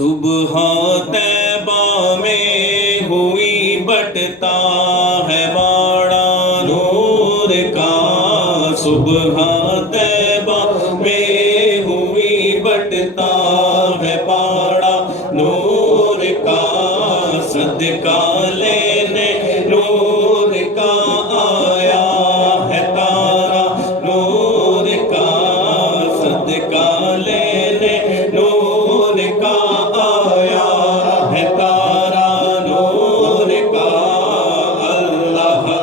صبح طیبہ میں ہوئی بٹتا ہے باڑا نور کا، صبح طیبہ میں ہوئی بٹتا ہے باڑا نور کا، صدقہ لینے نور کا آیا ہے تارا نور کا، صدقہ لینے نور کا آیا ہے تارا نور کا۔ اللہ اللہ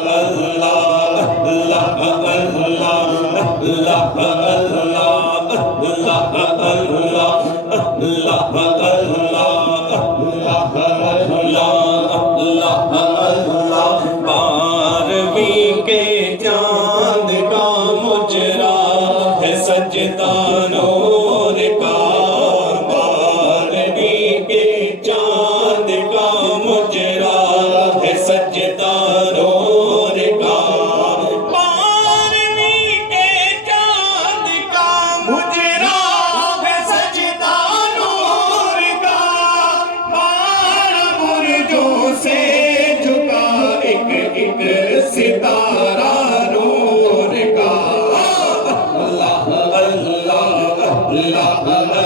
اللہ اللہ اللہ بارہویں کے چاند کا مجرا ہے سجدہ نور کا، بارہویں کے چاند کا مجرا ہے سجدہ نور کا، بارہویں کے چاند کا مجرا ہے سجدہ نور کا، بارہ برجوں سے جھکا ایک ایک ستارہ نور کا۔ اللہ اللہ اللہ اللہ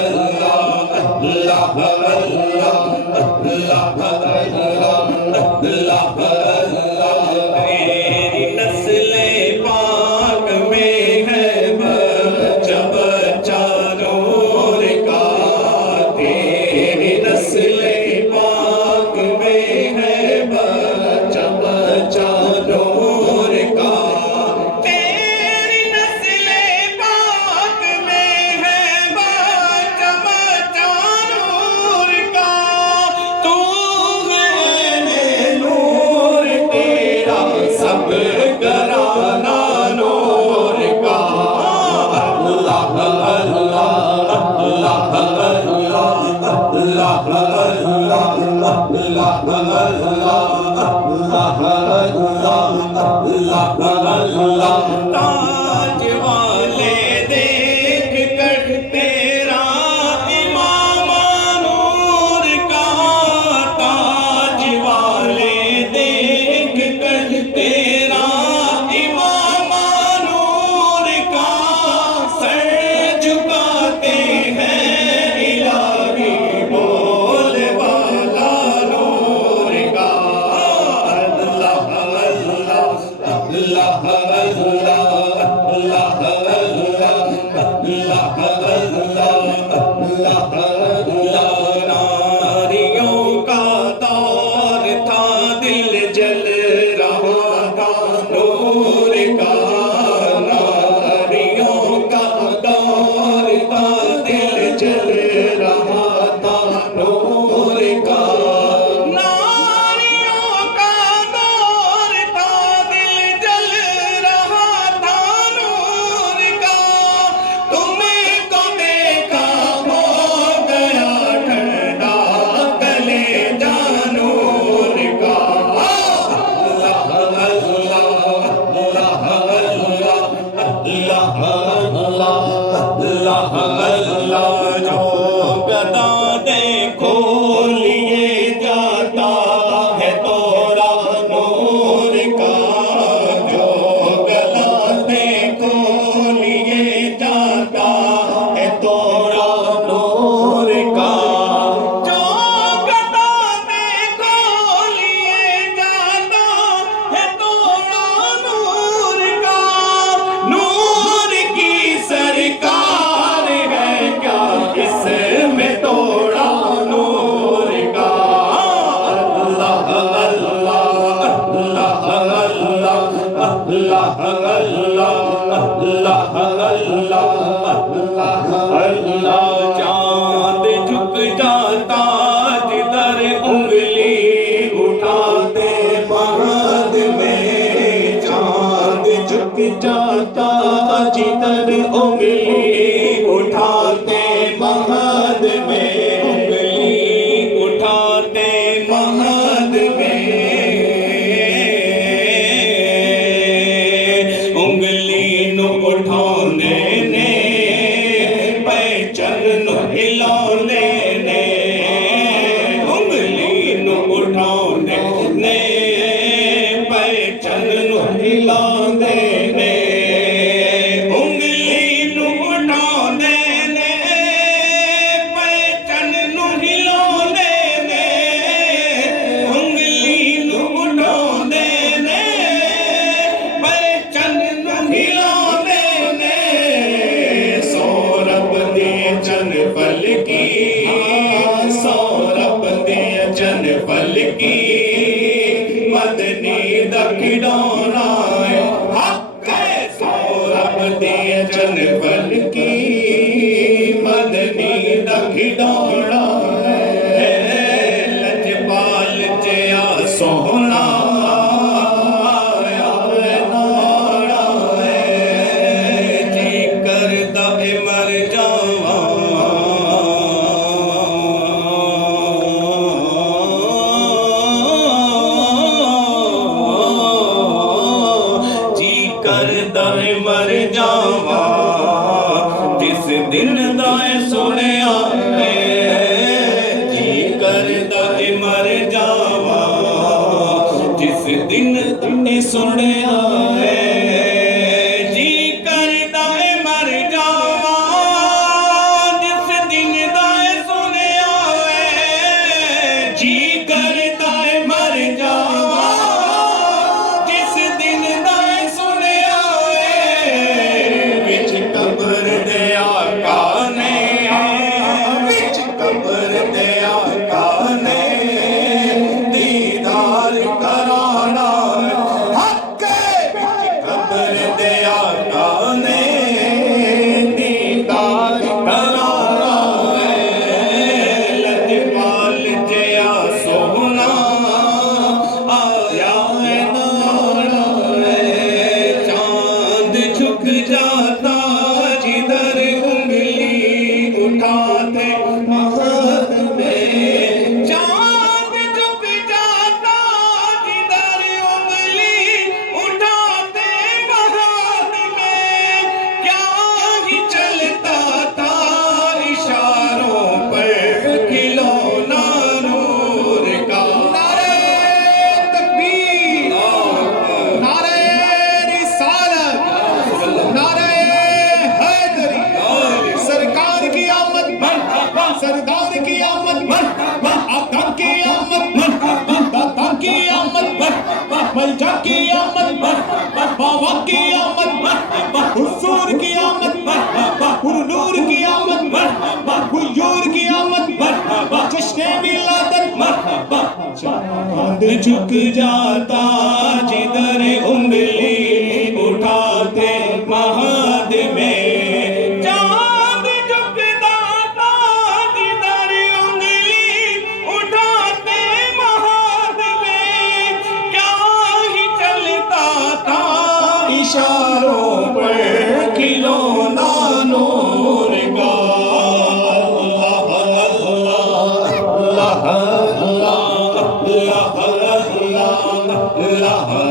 تیری نسل پاک میں ہے بچہ بچہ نور کا، تیری نسل پاک میں ہے بچہ بچہ نور کا، تیری نسل پاک میں ہے بچہ بچہ نور کا، تو ہے نور تیرا سب گرانا نور کا۔ اللہ اللہ اللہ اللہ تاج والے دیکھ کر تیرا امام نور کا، تاج والے دیکھ کر تیرا امام نور کا، سر جھکاتے ہیں الہی بول والا نور کا۔ اللہ اللہ ناریوں کا دور تھا دل جل رہا تھا نور کا، ناریوں کا دور تھا دل جل رہا تھا نور کا، ناریوں کا دور تھا دل جل رہا تھا نور کا، تمہیں تو دیکھا ہو گیا ٹھنڈا کلیجہ نور کا۔ اللہ اللہ اللہ اللہ اللہ جو گدا دیکھو لیے جاتا ہے تورا نور کا، جو گدا دیکھو لیے جاتا ہے تورا نور کا، جو گدا دیکھو لیے جاتا ہے تورا نور کا، نور کی سرکار ہے کیا اس میں توڑا نور کا۔ اللہ اللہ اللہ اللہ اللہ چاند جھک جاتا جدھر انگلی اٹھاتے مہد میں، چاند جھک جاتا جدھر انگلی اٹھاتے مہد میں، انگلی اٹھاتے مہد میں، انگلی نو اٹھانے نے پہچان نو ہلانے نے، کھڑونا ہے حق سورب دی جنبل کی مدنی دا کھڑونا ہے لجپال جیا سونا مر جاواں جس دن دائیں سنیا ہے جی کردا اے مر جاواں جس دن دائیں سنیا ہے جی کردا اے مر جاواں جس دن دائیں سنیا ہے جی کردا اے مر جاواں جس دن دائیں سنیا وچ قبر دے آقا نے وچ قبر دے آقا نے دیدار کرانا حق وچ قبر دے آقا نے دیدار کرانا لجپال جیا سونا آیا نانا چاند جھک جاتا جدھر انگلی اٹھاتے مہد میں چاند جھک جاتا جدھر انگلی اٹھاتے مہد میں کیا ہی چلتا تھا اشاروں پر کھلونا نور کا نعرہ تکبیر نعرہ رسالت نعرہ حیدری سرکار کی آمد سردار کی آمد آقا کی آمد داتا کی آمد ملجا کی آمد بابا کی آمد حضور کی آمد نور کی آمد حیور کی آمد جشن ولادت چاند جھک جاتا جدھر انگلی اٹھاتے مہد میں چاند جھک جاتا جدھر انگلی اٹھاتے مہد میں کیا ہی چلتا تھا اشاروں پر کھلونا نور کا اللہ اللہ اللہ اللہ اللہ